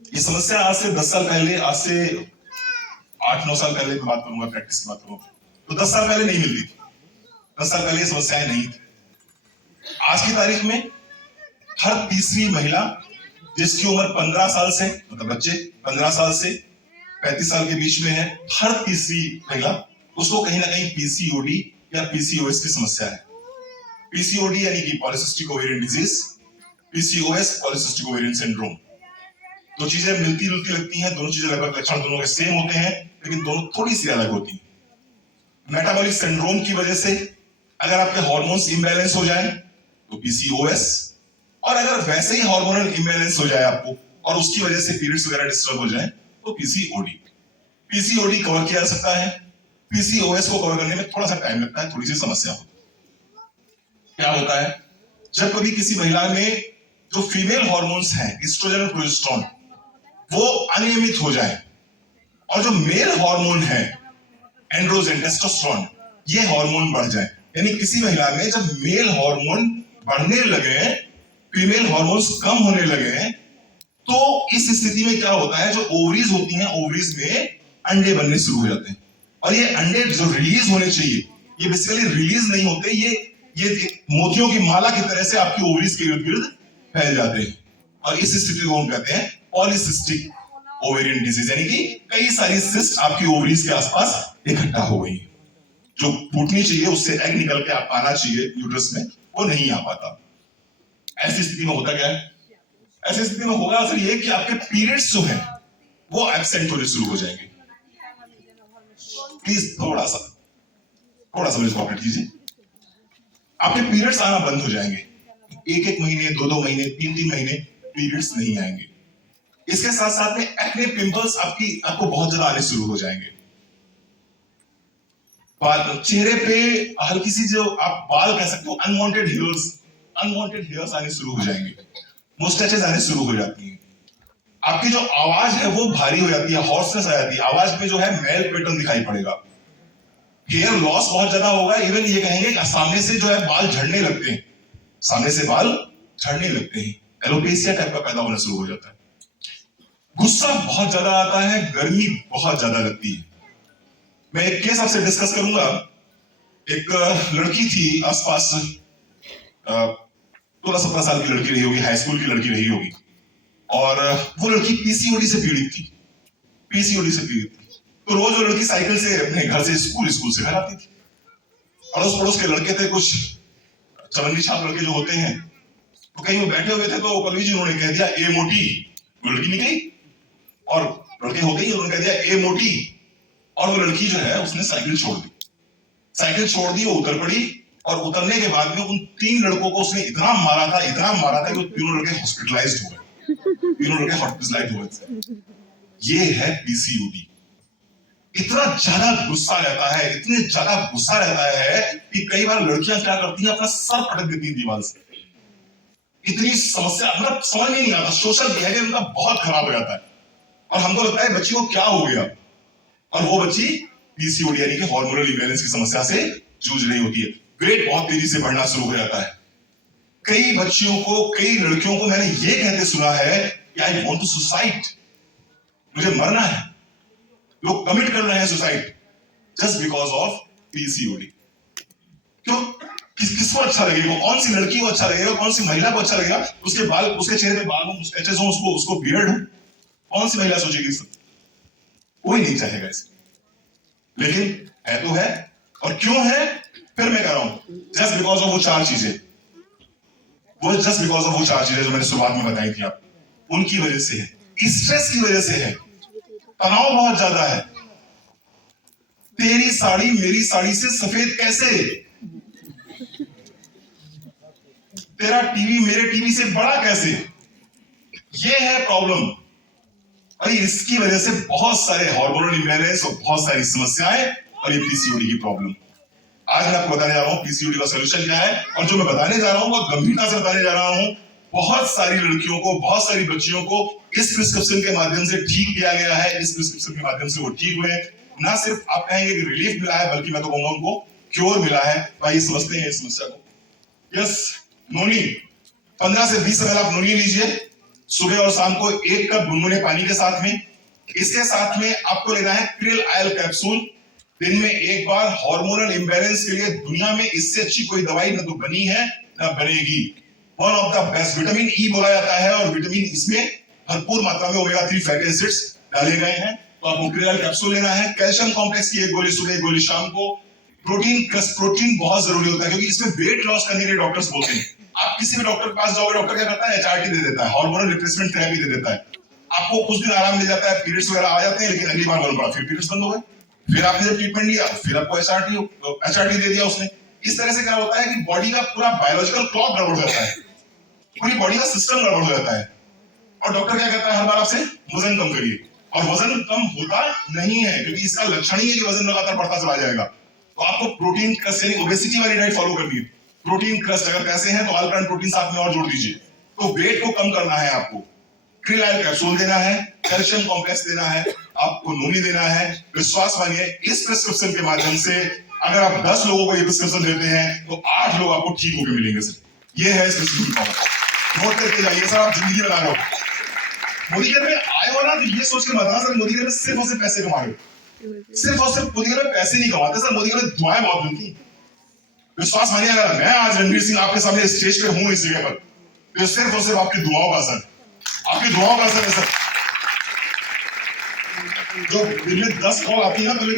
ये समस्या आज से 10 साल पहले, आज से 8-9 साल पहले की बात करूंगा, प्रैक्टिस की बात करूंगा, तो 10 साल पहले नहीं मिलती थी। 10 साल पहले ये समस्याएं नहीं थी। आज की तारीख में हर तीसरी महिला जिसकी उम्र 15 साल से, मतलब बच्चे 15 साल से 35 साल के बीच में है, हर तीसरी महिला उसको कहीं ना कहीं पीसीओडी या पीसीओएस की समस्या है। पीसीओडी यानी कि polycystic ovarian disease, PCOS polycystic ovarian syndrome. दो चीजें मिलती जुलती लगती हैं, दोनों चीजें लगभग लक्षण दोनों के सेम होते हैं, लेकिन दोनों थोड़ी सी अलग होती हैं। मेटाबॉलिक सिंड्रोम की वजह से अगर आपके हार्मोन्स इम्बैलेंस हो जाए तो पीसीओएस, और अगर वैसे ही हार्मोनल इम्बैलेंस हो जाए आपको और उसकी वजह से पीरियड्स वगैरह डिस्टर्ब हो जाए तो पीसीओडी। पीसीओडी कवर किया जा सकता है, पीसीओएस को कवर करने में थोड़ा सा टाइम लगता है, थोड़ी सी समस्या होती है। क्या होता है, जब कभी किसी महिला में जो फीमेल हार्मोन्स हैं, एस्ट्रोजन और प्रोजेस्टेरोन, वो अनियमित हो जाए और जो मेल हार्मोन है एंड्रोजन, टेस्टोस्टेरोन, ये हार्मोन बढ़ जाए, यानी किसी महिला में जब मेल हार्मोन बढ़ने लगे, फीमेल हार्मोन्स कम होने लगे, तो इस स्थिति में क्या होता है, जो ओवरीज होती हैं, ओवरीज में अंडे बनने शुरू हो जाते हैं, और ये अंडे जो रिलीज होने चाहिए, ये बेसिकली रिलीज नहीं होते, ये मोतियों की माला की तरह से आपकी ओवरीज के इर्द गिर्द फैल जाते हैं, और इस स्थिति को हम कहते हैं पॉलीसिस्टिक ओवेरियन डिजीज, यानी कि कई सारी सिस्ट आपकी ओवरीज के आसपास इकट्ठा हो गई, जो फूटनी चाहिए, उससे एग निकल के आना चाहिए यूट्रस में, वो नहीं आ पाता। ऐसी स्थिति में होता क्या है, ऐसी स्थिति में होगा असर ये कि आपके पीरियड्स जो हैं वो एब्सेंट होने शुरू हो जाएंगे। प्लीज थोड़ा सा मुझे कोऑपरेट कीजिए। आपके पीरियड्स आना बंद हो जाएंगे, एक महीने, 2 महीने, 3 महीने पीरियड्स नहीं आएंगे। इसके साथ साथ में एक्ने पिंपल्स आपको बहुत ज्यादा आने शुरू हो जाएंगे। चेहरे पे हल्की सी, जो आप बाल कह सकते हो, अनवांटेड हेयर्स आने शुरू हो जाएंगे, मुस्टैचेस आने शुरू हो जाती हैं। आपकी जो आवाज है वो भारी हो जाती है, हॉर्सनेस आ जाती है, आवाज में जो है मेल पैटर्न दिखाई पड़ेगा, हेयर लॉस बहुत ज्यादा होगा। इवन ये कहेंगे कि सामने से जो है बाल झड़ने लगते हैं, सामने से बाल झड़ने लगते हैं, एलोपेसिया टाइप का पैदा होना शुरू हो जाता है। गुस्सा बहुत ज्यादा आता है, गर्मी बहुत ज्यादा लगती है। मैं एक केस आपसे डिस्कस करूंगा। एक लड़की थी आसपास 16-17 साल की लड़की रही होगी, हाई स्कूल की लड़की रही होगी, और वो लड़की पीसीओडी से पीड़ित थी, तो रोज वो लड़की साइकिल से अपने घर से स्कूल से घर आती थी। अड़ोस पड़ोस के लड़के थे, कुछ चवन्नी छाप लड़के जो होते हैं, तो कहीं वो बैठे हुए थे, तो कभी जी उन्होंने कह दिया ए मोटी, वो लड़की निकली, और लड़के होते ही उन्होंने कह दिया ए मोटी, और वो लड़की जो है उसने साइकिल छोड़ दी, वो उतर पड़ी, और उतरने के बाद में उन 3 लड़कों को उसने इतना मारा था कि वो तीनों लड़के हॉस्पिटलाइज्ड हो गए। ये है पीसीओडी। इतना ज्यादा गुस्सा रहता है कि कई बार लड़कियां क्या करती हैं, अपना सर पटक देती हैं दीवार से। इतनी समस्या, मतलब समझ में नहीं आता, सोशल बिहेवियर उनका बहुत खराब हो जाता है, और हमको लगता है बच्ची को क्या हो गया, और वो बच्ची पीसीओडी यानी कि हार्मोनल इम्बैलेंस की समस्या से जूझ रही होती है। वेट बहुत तेजी से बढ़ना शुरू हो जाता है। कई बच्चियों को, कई लड़कियों को मैंने ये कहते सुना है कि आई वांट टू सुसाइड, मुझे मरना है। लोग कमिट कर रहे हैं suicide just because of PCOD. क्यों? किसको अच्छा लगेगा, कौन सी लड़की को अच्छा लगेगा, कौन सी महिला को अच्छा लगेगा, उसके बाल, उसके चेहरे पे बाल हो, मुस्टैचेस हो, उसको बियर्ड हो, कौन सी महिला सोचेगी? कोई नहीं चाहेगा इसे, लेकिन है तो है। और क्यों है? फिर मैं कह रहा हूं, जस्ट बिकॉज ऑफ वो चार चीजें जो मैंने शुरुआत में बताई थी आप, उनकी वजह से है, स्ट्रेस की वजह से है, तनाव बहुत ज्यादा है। तेरी साड़ी मेरी साड़ी से सफेद कैसे, तेरा टीवी मेरे टीवी से बड़ा कैसे, ये है प्रॉब्लम। और इसकी वजह से बहुत सारे हार्मोनल इम्बैलेंस और बहुत सारी समस्याएं, और ये पीसीओडी की प्रॉब्लम। आज मैं आपको बताने जा रहा हूं पीसीओडी का सॉल्यूशन क्या है, और जो मैं बताने जा रहा हूं वो गंभीरता से बताने जा रहा हूं। बहुत सारी लड़कियों को, बहुत सारी बच्चियों को इस प्रिस्क्रिप्शन के माध्यम से ठीक किया गया है, इस प्रिस्क्रिप्शन के माध्यम से वो ठीक हुए। ना सिर्फ आप कहेंगे कि रिलीफ मिला है, बल्कि मैं तो कहूंगा उनको क्योर मिला है। तो आइए समझते हैं इस समस्या को। यस, नोनी, 15 से 20 ml आप नोनी लीजिए, सुबह और शाम को 1 कप गुनगुने पानी के साथ में। इसके साथ में आपको लेना है क्रिल आयल कैप्सूल, दिन में 1 बार। हार्मोनल इंबैलेंस के लिए दुनिया में इससे अच्छी कोई दवाई न तो बनी है न बनेगी। One of the best. Vitamin E बोला जाता है और विटामिन इसमें भरपूर मात्रा में ओमेगा 3 फैटी एसिड्स डाले गए हैं। तो आपको क्रिल आयल कैप्सूल लेना है। कैल्शियम कॉम्प्लेक्स की 1 गोली सुबह, 1 गोली शाम को। प्रोटीन बहुत जरूरी होता है क्योंकि इसमें वेट लॉस करने के लिए डॉक्टर्स बोलते हैं। आप किसी भी डॉक्टर के पास जाओगे, डॉक्टर क्या करता है? एचआरटी दे देता है, हार्मोनल रिप्लेसमेंट थेरेपी दे देता है। आपको कुछ दिन आराम मिल जाता है, पीरियड्स वगैरह आ जाते हैं, लेकिन अगली बार बोलना पड़ा, फिर पीरियड्स बंद हो गए। फिर आपने जब ट्रीटमेंट लिया, फिर आपको एचआरटी दे दिया उसने। इस तरह से क्या होता है कि बॉडी का पूरा बायोलॉजिकल क्लॉक गड़बड़ हो जाता है, पूरी बॉडी का सिस्टम गड़बड़ हो जाता है। और डॉक्टर क्या कहता है हर बार आपसे? वजन कम करिए। और वजन कम होता नहीं है क्योंकि इसका लक्षण ही है कि वजन लगातार बढ़ता चला जाएगा। तो आपको प्रोटीन क्रस्ट यानी ओबेसिटी वाली डाइट फॉलो करनी है। प्रोटीन क्रस्ट अगर पैसे हैं तो ऑल प्लांट प्रोटीन साथ में और जोड़ दीजिए। तो वेट को कम करना है आपको, क्रिल आयल कैप्सूल देना है, कैल्शियम कॉम्प्लेक्स देना है, आपको नोनी देना है। विश्वास मानिए, इस प्रिस्क्रिप्शन के माध्यम से अगर आप 10 लोगों को ये प्रिस्क्रिप्शन देते हैं तो 8 लोग आपको ठीक होकर मिलेंगे। सर ये है इस प्रिस्क्रिप्शन का पावर। नोट करके जाइए सर, आप जिंदगी बना रहे हो। मोदी घर में आए हो ना तो ये सोच के मत आना सर मोदी घर में सिर्फ और सिर्फ पैसे कमा रहे हो। सिर्फ और सिर्फ मोदी घर में पैसे नहीं कमाते सर, मोदी घर में दुआएं बहुत मिलती। विश्वास मानिए, अगर मैं आज रणवीर सिंह आपके सामने स्टेज पे हूं इस जगह पर, तो सिर्फ और सिर्फ आपकी दुआओं का असर, आपकी दुआओं का असर है सर। जो दिन में 10 कॉल आती है ना तो